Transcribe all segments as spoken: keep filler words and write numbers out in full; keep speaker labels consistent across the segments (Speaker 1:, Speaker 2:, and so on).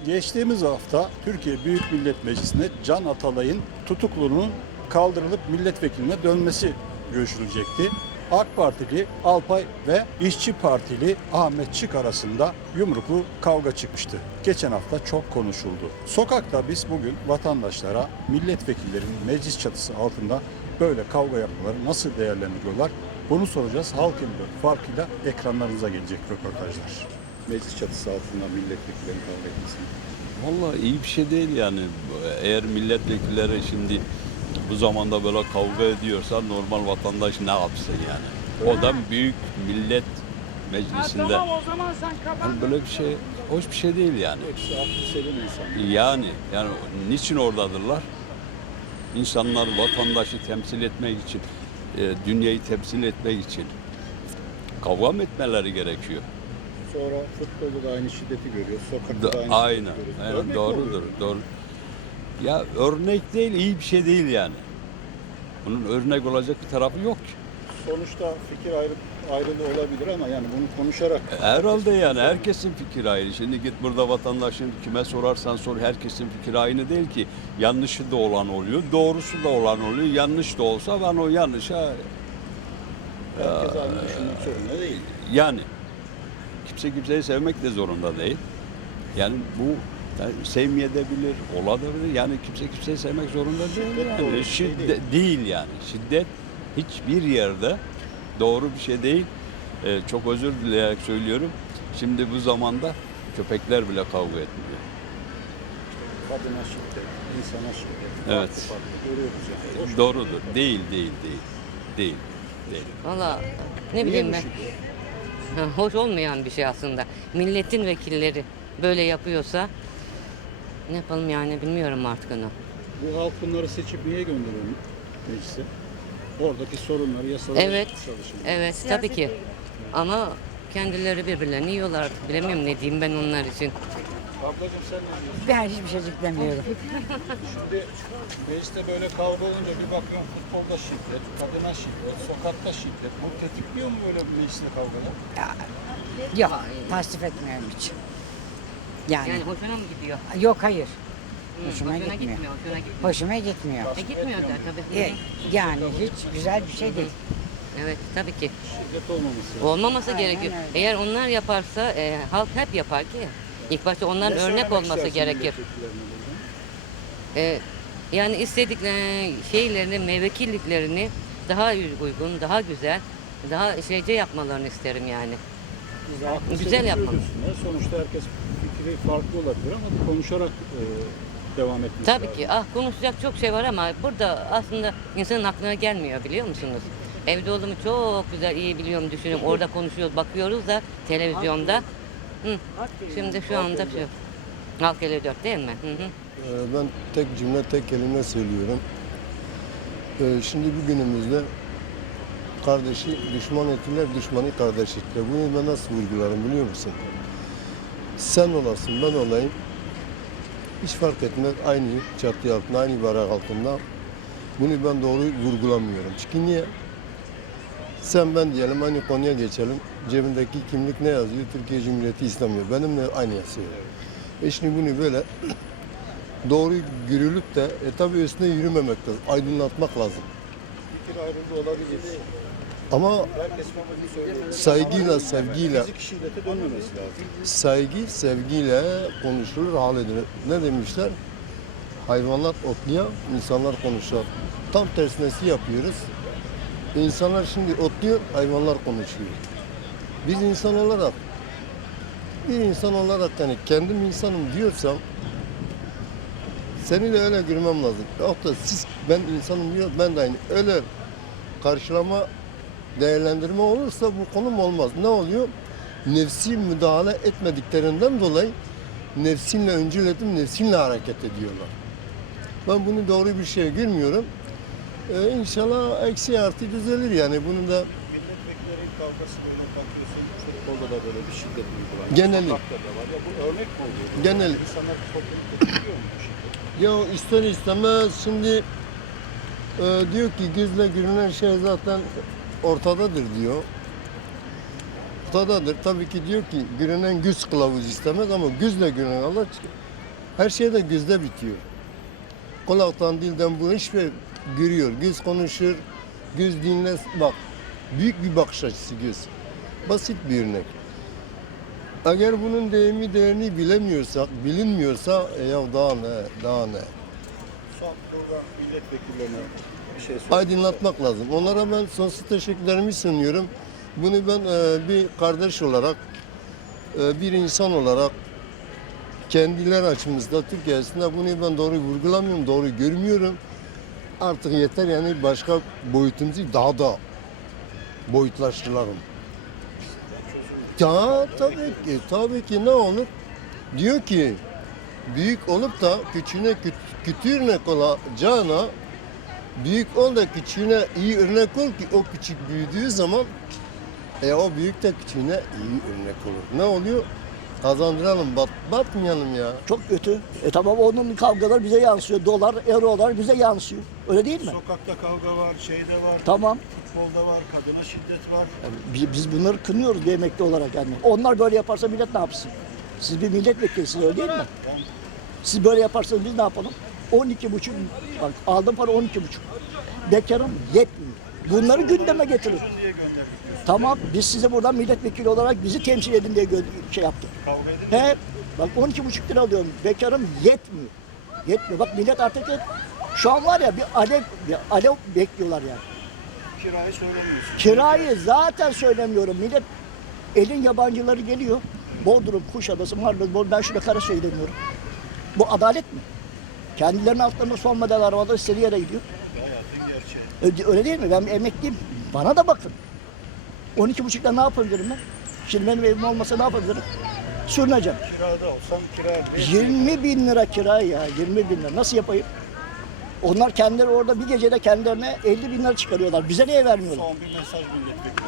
Speaker 1: Geçtiğimiz hafta Türkiye Büyük Millet Meclisi'nde Can Atalay'ın tutukluluğunun kaldırılıp milletvekiline dönmesi görüşülecekti. AK Partili Alpay ve İşçi Partili Ahmet Çık arasında yumruklu kavga çıkmıştı. Geçen hafta çok konuşuldu. Sokakta biz bugün vatandaşlara milletvekillerinin meclis çatısı altında böyle kavga yapmaları nasıl değerlendiriyorlar? Bunu soracağız. Halk emri farkıyla ekranlarınıza gelecek röportajlar. Meclis çatısı altında milletvekillerinin kavga etmesi.
Speaker 2: Vallahi iyi bir şey değil yani. Eğer milletvekilleri şimdi bu zamanda böyle kavga ediyorsa normal vatandaş ne yapsın yani? O da büyük millet meclisinde.
Speaker 3: Ha, tamam o zaman sen kapat.
Speaker 2: Yani böyle bir şey hoş bir şey değil yani.
Speaker 1: Hepsi aklı selim insan.
Speaker 2: Yani yani niçin oradadırlar? İnsanlar vatandaşı temsil etmek için, e, dünyayı temsil etmek için kavga mı etmeleri gerekiyor?
Speaker 1: Sonra futbolda da aynı şiddeti görüyoruz. Sokakta
Speaker 2: Da,
Speaker 1: da aynı
Speaker 2: aynen,
Speaker 1: şiddeti görüyoruz.
Speaker 2: aynen
Speaker 1: Örnek
Speaker 2: doğrudur,
Speaker 1: oluyor.
Speaker 2: doğru. Ya örnek değil, iyi bir şey değil yani. Bunun örnek olacak bir tarafı yok ki.
Speaker 1: Sonuçta fikir ayrı, ayrılığı olabilir ama yani bunu konuşarak...
Speaker 2: Herhalde yani herkesin fikri ayrı. Şimdi git burada vatandaşın kime sorarsan sor, herkesin fikri aynı değil ki. Yanlışı da olan oluyor, doğrusu da olan oluyor. Yanlış da olsa ben o yanlışa
Speaker 1: Herkes aynı düşünmek zorunda değil.
Speaker 2: yani kimse kimseyi sevmek de zorunda değil. Yani bu yani sevmeyebilir, olabilir. Yani kimse kimseyi sevmek zorunda değil.
Speaker 1: Şiddet doğru
Speaker 2: Yani.
Speaker 1: bir şey
Speaker 2: Şiddet
Speaker 1: değil.
Speaker 2: değil yani. Şiddet hiçbir yerde doğru bir şey değil. Ee, çok özür dileyerek söylüyorum. Şimdi bu zamanda köpekler bile kavga etmiyor.
Speaker 1: Kadına şiddet, insana şiddet.
Speaker 2: Evet.
Speaker 1: Farklı farklı görüyoruz yani. Hoş
Speaker 2: Doğrudur. Değil, değil, değil. Değil. Değil.
Speaker 4: Valla ne
Speaker 1: Niye
Speaker 4: bileyim
Speaker 1: bu
Speaker 4: ben.
Speaker 1: şiddet?
Speaker 4: Ha, hoş olmayan bir şey aslında. Milletin vekilleri böyle yapıyorsa ne yapalım yani bilmiyorum artık onu.
Speaker 1: Bu halk bunları seçip niye gönderiyor meclise? Oradaki sorunları, yasaları
Speaker 4: Evet,
Speaker 1: çalışın.
Speaker 4: evet tabii ki. Ama kendileri birbirlerini yiyorlar artık. Bilemiyorum ne diyeyim ben onlar için.
Speaker 1: Ablacığım sen ne diyorsun?
Speaker 3: Ben hiçbir şey demiyorum.
Speaker 1: Şimdi mecliste böyle kavga olunca bir bakıyorum futbolda şiddet, kadına şiddet, sokakta şiddet. Bu tetikliyor mu böyle mecliste kavgalar?
Speaker 3: Yok, tasvip etmiyorum hiç. Yani,
Speaker 4: Yani hoşuna mı gidiyor?
Speaker 3: yok hayır.
Speaker 4: Hı,
Speaker 3: Hoşuma gitmiyor.
Speaker 4: gitmiyor. Hoşuna gitmiyor.
Speaker 3: Hoşuma gitmiyor.
Speaker 4: E, gitmiyor da tabii.
Speaker 3: E, yani hiç güzel bir şey değil.
Speaker 4: Evet tabii ki.
Speaker 1: Şiddet olmaması lazım.
Speaker 4: Olmaması
Speaker 3: Aynen
Speaker 4: gerekiyor.
Speaker 3: öyle.
Speaker 4: Eğer onlar yaparsa e, halk hep yapar ki. İlk başta onların
Speaker 1: Ne
Speaker 4: örnek
Speaker 1: söylemek
Speaker 4: olması
Speaker 1: istersin
Speaker 4: gerekir.
Speaker 1: milletvekillerine buradan?
Speaker 4: E, yani istedikleri şeylerini, mevkilliklerini daha uygun, daha güzel, daha şeyce yapmalarını isterim yani.
Speaker 1: Haklı
Speaker 4: Güzel
Speaker 1: senin
Speaker 4: yapmalı.
Speaker 1: söylüyorsun ya. Sonuçta herkes fikri farklı olabilir ama konuşarak e, devam etmesi
Speaker 4: Tabii
Speaker 1: lazım.
Speaker 4: ki. Ah konuşacak çok şey var ama burada aslında insanın aklına gelmiyor biliyor musunuz? Evde olduğumu çok güzel iyi biliyorum, düşünüyorum. Orada konuşuyoruz, bakıyoruz da televizyonda. Hı. Şimdi şu anda şu. Halk elli dört değil mi? Hı hı.
Speaker 5: Ee, Ben tek cümle, tek kelime söylüyorum. Ee, Şimdi bugünümüzde kardeşi düşman ettiler, düşmanı kardeş ettiler. Bunu ben nasıl vurgularım biliyor musun? Sen olasın, ben olayım. Hiç fark etmez. Aynı çatı altında, aynı bayrak altında. Bunu ben doğru vurgulamıyorum. Çünkü niye? Sen ben diyelim, aynı konuya geçelim. Cebindeki kimlik ne yazıyor? Türkiye Cumhuriyeti İslamıyor. Benimle aynı yazıyor. E şimdi bunu böyle doğru yürülüp de e tabi üstüne yürümemek lazım. Aydınlatmak lazım.
Speaker 1: Fikir ayrılığı olabilir.
Speaker 5: Ama
Speaker 1: Herkes bunu söylüyor.
Speaker 5: saygıyla,
Speaker 1: Ama
Speaker 5: sevgiyle,
Speaker 1: Fizik şiddete dönmemesi lazım.
Speaker 5: saygı, sevgiyle konuşulur, halledilir. Ne demişler? Hayvanlar otluyor, insanlar konuşuyor. Tam tersinesi yapıyoruz. İnsanlar şimdi otluyor, hayvanlar konuşuyor. Biz insan olarak, bir insan olarak yani kendim insanım diyorsam seni de öyle görmem lazım. Yok da siz ben insanım diyor, ben de aynı. Öyle karşılama, değerlendirme olursa bu konum olmaz. Ne oluyor? Nefsi müdahale etmediklerinden dolayı nefsinle öncül edip nefsinle hareket ediyorlar. Ben bunu doğru bir şey görmüyorum. Ee, inşallah eksi artı düzelir yani bunun da
Speaker 1: Milletvekilleri kavgası böyle bakıyorsun. Futbolda da böyle bir şiddet uygulanıyor.
Speaker 5: Geneli.
Speaker 1: Sokakta da var. Ya bu örnek mi oluyor?
Speaker 5: Genel.
Speaker 1: İnsanlar toplumu tetikliyor mu bu şiddet?
Speaker 5: ya ister istemez şimdi e, diyor ki gözle görünen şey zaten ortadadır diyor. Ortadadır. Tabii ki diyor ki görünen göz kılavuz istemez ama gözle görünen Allah Her şey de gözde bitiyor. Kulaktan dilden bu hiçbir şey görüyor. Göz konuşur, göz dinler. Bak büyük bir bakış açısı göz. Basit bir örnek. Eğer bunun değimi değerini bilemiyorsak, bilinmiyorsa e ya daha ne, daha ne?
Speaker 1: Son buradan milletvekillerine bir şey söyle.
Speaker 5: Aydınlatmak lazım. Onlara ben sonsuz teşekkürlerimi sunuyorum. Bunu ben e, bir kardeş olarak, e, bir insan olarak kendileri açımızda Türkiye'sinde bunu ben doğru vurgulamıyorum, doğru görmüyorum. Artık yeter yani başka boyutumuzu daha da boyutlaştıralım. Ya tabii ki, tabii ki ne olur? Diyor ki büyük olup da küçüğüne küt, kötü örnek olacağına büyük ol da küçüğüne iyi örnek ol ki o küçük büyüdüğü zaman e, o büyük de küçüğüne iyi örnek olur. Ne oluyor? Kazandıralım, bat, batmayalım ya.
Speaker 6: Çok kötü. E tamam onun kavgalar bize yansıyor. Dolar, eurolar bize yansıyor. Öyle değil mi?
Speaker 1: Sokakta kavga var, şeyde var,
Speaker 6: Tamam.
Speaker 1: futbolda var, kadına şiddet var.
Speaker 6: Yani biz, biz bunları kınıyoruz bir emekli olarak yani. Onlar böyle yaparsa millet ne yapsın? Siz bir milletvekilisiniz öyle değil mi? Siz böyle yaparsanız biz ne yapalım? on iki buçuk, bak aldım para on iki buçuk. Bekarım yetmiyor. Bunları gündeme getirin.
Speaker 1: Diye gönderdik diyorsun.
Speaker 6: Tamam biz size buradan milletvekili olarak bizi temsil edin diye gö- şey yaptık.
Speaker 1: Kavga edin.
Speaker 6: He, bak on iki buçuk lira alıyorum. Bekarım yetmiyor. Yetmiyor. Bak millet artık hep, şu an var ya bir alev, bir alev bekliyorlar yani.
Speaker 1: Kirayı söylemiyorsun.
Speaker 6: Kirayı zaten söylemiyorum. Millet elin yabancıları geliyor. Bodrum, Kuşadası, Marmara, Bodrum. Ben şurada Karasu'ya demiyorum. Bu adalet mi? Kendilerinin altlarında son model arabalar istediği yere gidiyor.
Speaker 1: Hayatın gerçeği.
Speaker 6: Ö- Öyle değil mi? Ben bir emekliyim. Bana da bakın. on iki buçukta ne yapabilirim ben? Şimdi benim evim olmasa ne yapabilirim? Sürüneceğim.
Speaker 1: Kirada olsam kira
Speaker 6: yirmi bin lira kira ya. yirmi bin lira. Nasıl yapayım? Onlar kendileri orada bir gecede kendilerine elli bin lira çıkarıyorlar. Bize niye vermiyorlar?
Speaker 1: son bir mesaj milletvekili.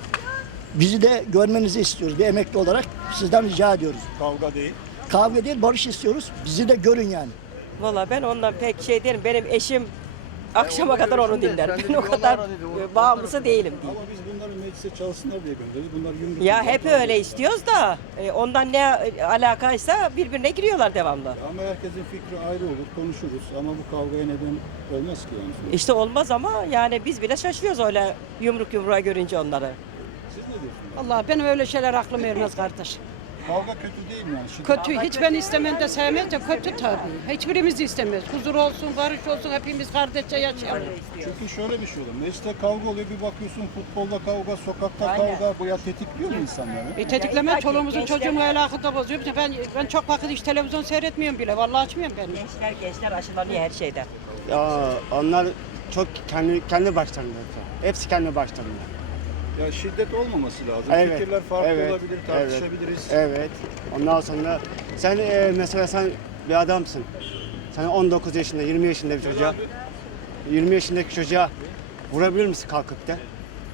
Speaker 6: Bizi de görmenizi istiyoruz. Bir emekli olarak sizden rica ediyoruz.
Speaker 1: Kavga değil.
Speaker 6: Kavga değil, barış istiyoruz. Bizi de görün yani.
Speaker 7: Valla ben ondan pek şey değilim. Benim eşim akşama kadar onu dinler. Ben o kadar e, bağımlısı değilim diyeyim.
Speaker 1: Ama biz bunları meclise çalışsınlar diye gönderiyoruz. Bunlar yumruk.
Speaker 7: Ya hep öyle istiyoruz da e, ondan ne e, alakaysa birbirine giriyorlar devamlı.
Speaker 1: Ama herkesin fikri ayrı olur, konuşuruz. Ama bu kavgaya neden olmaz ki yani.
Speaker 7: İşte olmaz ama yani biz bile şaşırıyoruz öyle yumruk yumruğa görünce onları.
Speaker 1: Siz ne diyorsunuz?
Speaker 8: Allah benim öyle şeyler aklım ermez kardeş.
Speaker 1: Kavga kötü değil mi yani? Şiddet-
Speaker 8: Kötü, hiç ben istemem de sevmez de kötü tabii. Hiçbirimiz istemiyoruz. Huzur olsun, barış olsun, hepimiz kardeşçe yaşayalım.
Speaker 1: Çünkü şöyle bir şey oluyor. Mecliste kavga oluyor, bir bakıyorsun futbolda kavga, sokakta
Speaker 7: Aynen.
Speaker 1: kavga. Bu ya tetikliyor mu insanları?
Speaker 8: E, tetikleme
Speaker 7: Ya,
Speaker 8: çoluğumuzun
Speaker 7: gençler-
Speaker 8: çocuğun alakası da bozuyor. Ben, ben çok vakit hiç televizyon seyretmiyorum bile. Vallahi açmıyorum ben.
Speaker 7: Gençler gençler aşılanıyor her şeyde.
Speaker 9: Ya onlar çok kendi kendi başlarında. Hepsi kendi başlarında.
Speaker 1: Ya şiddet olmaması lazım.
Speaker 9: Evet,
Speaker 1: Fikirler farklı
Speaker 9: evet,
Speaker 1: olabilir,
Speaker 9: evet.
Speaker 1: tartışabiliriz.
Speaker 9: Evet. Ondan sonra sen e, mesela sen bir adamsın. Sen on dokuz yaşında, yirmi yaşında bir çocuğa, yirmi yaşındaki çocuğa vurabilir misin kalkıp da?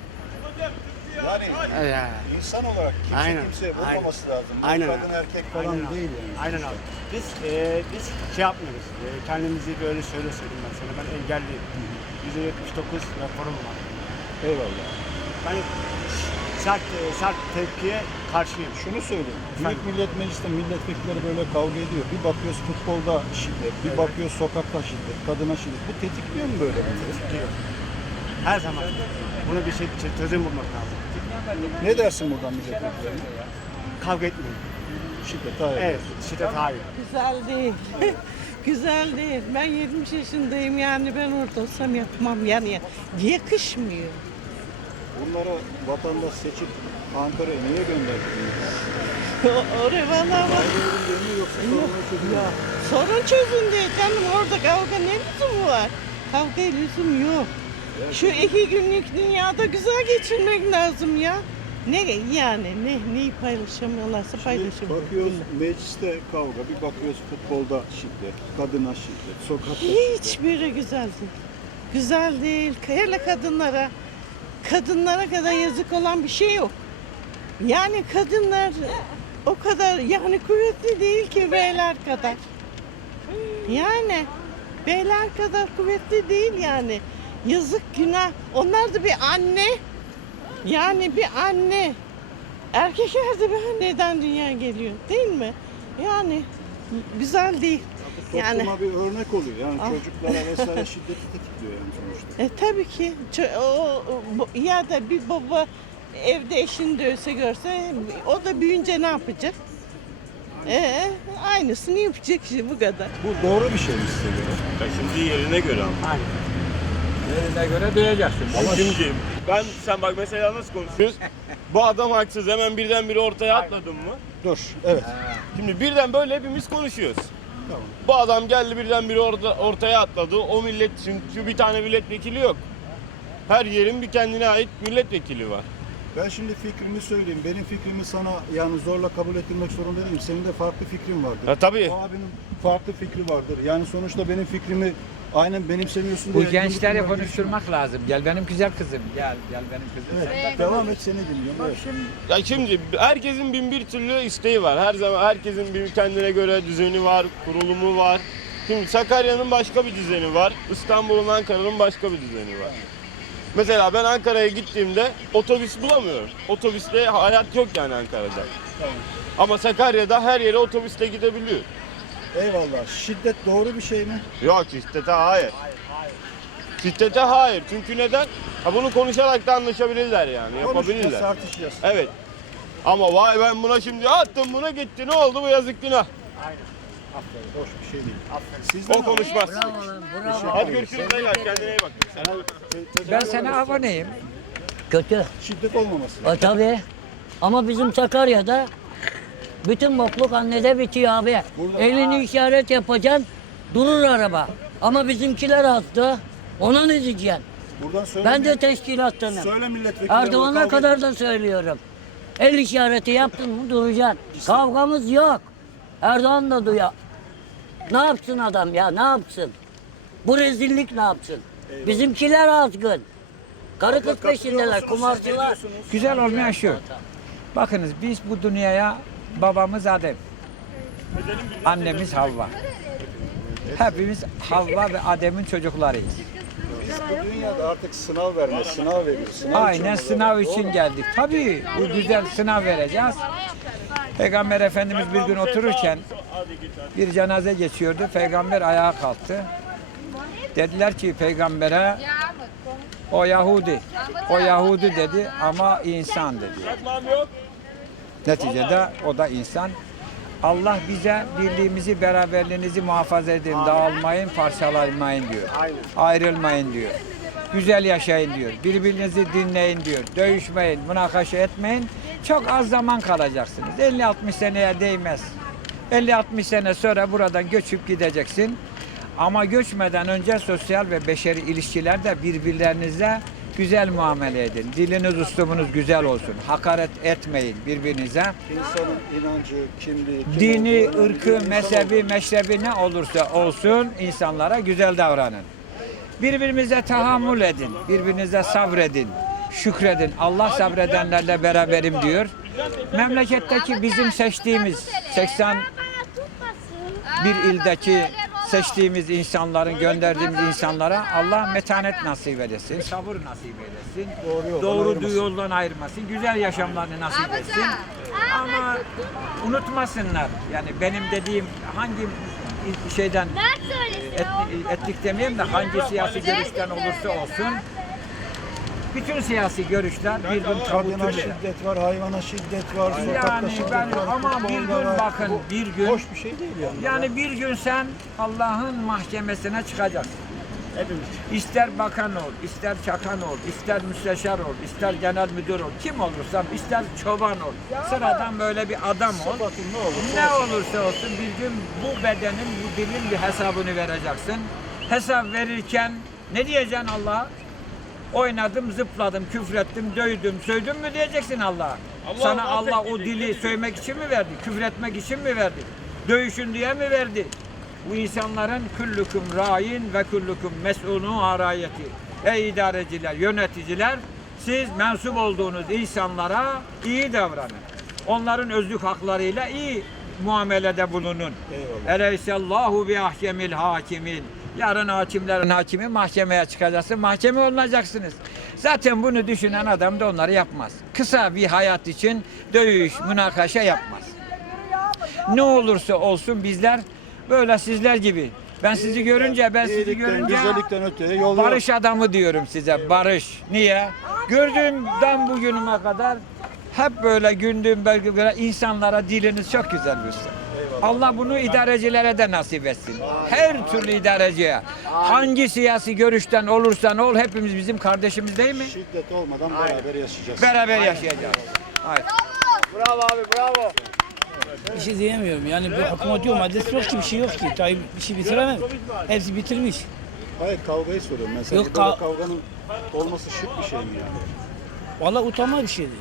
Speaker 1: Yani
Speaker 9: Evet.
Speaker 1: insan olarak kimse
Speaker 9: Aynen,
Speaker 1: kimseye
Speaker 9: aynen.
Speaker 1: vurmaması lazım. Bu
Speaker 9: Aynen.
Speaker 1: kadın erkek falan
Speaker 9: Aynen abi.
Speaker 1: değil yani.
Speaker 9: Aynen abi. Biz e, biz şey yapmıyoruz. E, kendimizi böyle şöyle söyleyeyim ben sana. Ben engelliyim. yüzde yetmiş dokuz raporum var.
Speaker 1: Eyvallah.
Speaker 9: Ben sert e, sert tepkiye karşıyım.
Speaker 1: Şunu söyleyeyim. Büyük
Speaker 9: Efendim?
Speaker 1: Millet Meclisi'nde milletvekilleri böyle kavga ediyor. Bir bakıyoruz futbolda şiddet, bir bakıyoruz sokakta şiddet, kadına şiddet. Bu tetikliyor mu böyle?
Speaker 9: Diyor. Her zaman. Buna bir şey çözüm bulmak lazım.
Speaker 1: Ne dersin buradan milletvekillerine?
Speaker 9: Kavga etmeyin.
Speaker 1: Şiddet, hayır.
Speaker 9: Evet, şiddet hayır.
Speaker 10: Güzel değil. Güzel değil. Ben yetmiş yaşındayım yani ben orada olsam yapmam yani yakışmıyor.
Speaker 1: Bunlara vatandaş seçip Ankara'ya niye gönderdiniz?
Speaker 10: O- Oraya valla bak.
Speaker 1: Ayrılığın mi yoksa sorunun çözümü mü?
Speaker 10: Sorun çözün diye canım orada kavga ne lüzumu var? Kavga lüzum yok. Şu iki günlük dünyada güzel geçirmek lazım ya. Ne yani ne neyi paylaşamıyorlarsa paylaşamıyorlar.
Speaker 1: Bakıyoruz mecliste kavga, bir bakıyoruz futbolda şiddet, kadına şiddet, sokakta
Speaker 10: Hiçbiri güzel değil. Güzel değil. Hele kadınlara. Kadınlara kadar yazık olan bir şey yok. Yani kadınlar o kadar yani kuvvetli değil ki beyler kadar. Yani beyler kadar kuvvetli değil yani. Yazık günah. Onlar da bir anne. Yani bir anne. Erkekler de bir anneden dünya geliyor değil mi? Yani Güzel değil. Yani
Speaker 1: Topluma bir örnek oluyor. Yani
Speaker 10: Ah.
Speaker 1: çocuklara vesaire şiddeti tetikliyor yani sonuçta.
Speaker 10: e, tabii ki Ço- o, o- bu- ya da bir baba evde eşini dövse görse o da büyüyünce ne yapacak? E, aynısını yapacak işte bu kadar.
Speaker 1: Bu doğru bir şey mi size göre?
Speaker 11: Ya şimdi yerine göre ama.
Speaker 12: Yerine göre duyacaksın.
Speaker 11: Ama şimdi ben sen bak mesela nasıl konuşuyoruz? Bu adam haksız hemen birdenbire ortaya atladın mı?
Speaker 1: Dur. Evet.
Speaker 11: Şimdi birden böyle hepimiz konuşuyoruz.
Speaker 1: Tamam.
Speaker 11: Bu adam geldi birdenbire orta, ortaya atladı. O millet çünkü bir tane milletvekili yok. Her yerin bir kendine ait milletvekili var.
Speaker 1: Ben şimdi fikrimi söyleyeyim. Benim fikrimi sana yani zorla kabul ettirmek zorunda değilim. Senin de farklı fikrin vardır.
Speaker 11: Ha, tabii.
Speaker 1: O abinin farklı fikri vardır. Yani sonuçta benim fikrimi aynen benimsemiyorsun
Speaker 12: Bu
Speaker 1: diye.
Speaker 12: gençleri
Speaker 1: yumruk
Speaker 12: konuşturmak lazım. Gel benim güzel kızım. Gel, gel benim kızım.
Speaker 1: Evet. Devam et, seni dinliyorum. Evet.
Speaker 11: Ya şimdi herkesin bin bir türlü isteği var. Her zaman herkesin bir kendine göre düzeni var, kurulumu var. Şimdi Sakarya'nın başka bir düzeni var. İstanbul'un, Ankara'nın başka bir düzeni var. Mesela ben Ankara'ya gittiğimde otobüs bulamıyorum. Otobüste hayat yok yani Ankara'da. Ama Sakarya'da her yere otobüsle gidebiliyor.
Speaker 1: Eyvallah. Şiddet doğru bir şey mi?
Speaker 11: Yok şiddete hayır. Şiddete hayır. Çünkü neden? Ha bunu konuşarak da anlaşabilirler yani.
Speaker 1: Konuşacağız,
Speaker 11: Yapabilirler.
Speaker 1: tartışacağız.
Speaker 11: Evet. Ama vay ben buna şimdi attım buna gitti ne oldu bu yazık günah.
Speaker 1: Aferin. Hoş bir şey değil. Sizden
Speaker 11: O konuşmaz.
Speaker 3: Bravo.
Speaker 11: Hadi görüşürüz beyler kendine iyi bak.
Speaker 12: Ben sana aboneyim.
Speaker 13: Kötü.
Speaker 1: Şiddet olmaması.
Speaker 13: E, tabii. Ama bizim Sakarya'da bütün bokluk annede bitiyor abi.
Speaker 1: Burada-
Speaker 13: Elini işaret yapacaksın, durur araba. Ama bizimkiler hasta. Ona ne diyeceksin?
Speaker 1: Buradan söyle.
Speaker 13: Ben de teşkilattanım.
Speaker 1: Söyle milletvekili.
Speaker 13: Erdoğan'a kadar da söylüyorum. El işareti yaptın mı duracaksın. Kavgamız yok. Erdoğan da duyar. Ne yapsın adam ya, ne yapsın? Bu rezillik ne yapsın? Bizimkiler azgın. Karı kız peşindeler, kumarcılar.
Speaker 12: Güzel olmayan şu. Bakınız biz bu dünyaya babamız Adem. Annemiz Havva. Hepimiz Havva ve Adem'in çocuklarıyız.
Speaker 1: Biz bu dünyada artık sınav verme, sınav veriyoruz. Sınav
Speaker 12: Aynen
Speaker 1: için
Speaker 12: sınav
Speaker 1: oluyor.
Speaker 12: için geldik. Tabii bu güzel sınav vereceğiz. Peygamber Efendimiz bir gün otururken bir cenaze geçiyordu. Peygamber ayağa kalktı. Dediler ki peygambere o Yahudi, o Yahudi dedi ama insan dedi. Neticede o da insan. Allah bize birliğimizi, beraberliğinizi muhafaza edin, dağılmayın, parçalanmayın diyor. Ayrılmayın diyor. Güzel yaşayın diyor. Birbirinizi dinleyin diyor. Dövüşmeyin, münakaşa etmeyin. Çok az zaman kalacaksınız. elli altmış seneye değmez. elli altmış sene sonra buradan göçüp gideceksin. Ama göçmeden önce sosyal ve beşeri ilişkilerde birbirlerinize güzel muamele edin. Diliniz, üslubunuz güzel olsun. Hakaret etmeyin birbirinize.
Speaker 1: İnsanın inancı, kimliği, kim
Speaker 12: Dini,
Speaker 1: olduğu önemli
Speaker 12: ırkı,
Speaker 1: değil. İnsan
Speaker 12: mezhebi,
Speaker 1: olduğu-
Speaker 12: meşrebi ne olursa olsun insanlara güzel davranın. Birbirimize tahammül edin. Birbirinize sabredin. Şükredin. Allah sabredenlerle beraberim diyor. Memleketteki bizim seçtiğimiz seksen bir ildeki seçtiğimiz insanların, gönderdiğimiz insanlara Allah metanet nasip eylesin, sabır nasip eylesin,
Speaker 1: Doğru yoldan
Speaker 12: doğru
Speaker 1: ayırmasın.
Speaker 12: yoldan ayırmasın, güzel yaşamlarını nasip etsin. Ama unutmasınlar, yani benim dediğim hangi şeyden, et, etnik demeyeyim de hangi siyasi görüşten olursa olsun, bütün siyasi görüşler bir gün
Speaker 1: Kadına
Speaker 12: kabul
Speaker 1: şiddet var, hayvana şiddet var, sokakta
Speaker 12: Yani
Speaker 1: şiddet
Speaker 12: ben
Speaker 1: var.
Speaker 12: ama bir
Speaker 1: futbolda
Speaker 12: gün
Speaker 1: var.
Speaker 12: bakın bir gün
Speaker 1: Hoş bir şey değil yani.
Speaker 12: yani bir gün sen Allah'ın mahkemesine çıkacaksın.
Speaker 1: Hepimiz.
Speaker 12: İster bakan ol, ister çakan ol, ister müsteşar ol, ister genel müdür ol, kim olursan, ister çoban ol, sıradan böyle bir adam ol.
Speaker 1: Sıfatın ne olursa
Speaker 12: Ne
Speaker 1: olsun.
Speaker 12: olursa olsun bir gün bu bedenin, bu dilin bir hesabını vereceksin. Hesap verirken ne diyeceksin Allah'a? Oynadım, zıpladım, küfrettim, dövdüm, sövdüm mü diyeceksin Allah'a? Sana Allah o dili sövmek için mi verdi? Küfretmek için mi verdi? Dövüşün diye mi verdi? Bu insanların küllüküm rain ve küllüküm mes'unu arayeti. Ey idareciler, yöneticiler, siz mensup olduğunuz insanlara iyi davranın. Onların özlük haklarıyla iyi muamelede bulunun. Eleysallahu bi ahkemil hakimin. Yarın hakimlerin hakimi mahkemeye çıkacaksın, mahkeme olacaksınız. Zaten bunu düşünen adam da onları yapmaz. Kısa bir hayat için dövüş, münakaşa yapmaz. Ne olursa olsun bizler böyle sizler gibi. Ben sizi görünce, ben sizi
Speaker 1: İyilikten,
Speaker 12: görünce
Speaker 1: güzellikten öteye yol yok.
Speaker 12: barış adamı diyorum size, barış. Niye? Gördüğümden bugünüme kadar hep böyle gündüğüm belki böyle insanlara diliniz çok güzel göster. Allah bunu idarecilere de nasip etsin. Her türlü idareciye. Hangi siyasi görüşten olursan ol hepimiz bizim kardeşimiz değil mi?
Speaker 1: Şiddet olmadan beraber yaşayacağız.
Speaker 12: Beraber yaşayacağız. Hayır.
Speaker 9: Bravo abi bravo.
Speaker 14: Bir şey diyemiyorum. Yani bu hükümet yok, maddesi yok ki, bir şey yok ki. Tayyip bir şey bitiremez. Hepsi bitirmiş.
Speaker 1: Hayır, kavgayı soruyorum. Mesela
Speaker 14: Yok,
Speaker 1: böyle
Speaker 14: kav-
Speaker 1: kavganın olması şık bir şey mi yani?
Speaker 14: Vallahi utanma bir şeydi.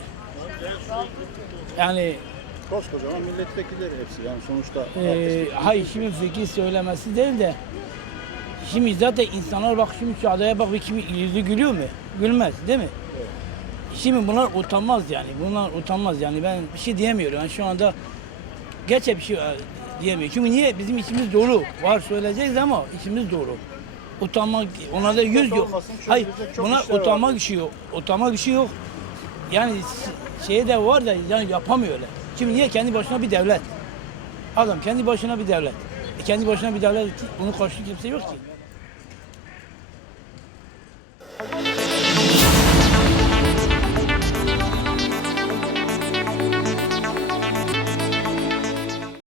Speaker 14: Yani
Speaker 1: Koskocaman milletvekilleri hepsi yani sonuçta.
Speaker 14: e, hayır şimdi fikir söylemesi değil de şimdi zaten insanlar bak şimdi şu adaya bak bir kimi yüzü gülüyor mu? Gülmez değil mi? Şimdi bunlar utanmaz yani. Bunlar utanmaz yani. Ben bir şey diyemiyorum. Yani şu anda gerçek bir şey e, diyemiyorum. Çünkü niye? Bizim içimiz dolu. Var söyleyeceğiz ama içimiz dolu. Utanmak, onlarda yüz yok.
Speaker 1: olmasın,
Speaker 14: Hayır,
Speaker 1: çözülecek çok
Speaker 14: buna
Speaker 1: işler var.
Speaker 14: utanmak işi yok. Utanmak işi yok. Yani s- şey de var da yani yapamıyorlar. Şimdi niye? Kendi başına bir devlet. Adam kendi başına bir devlet. E kendi başına bir devlet, bunu karşı kimse yok ki.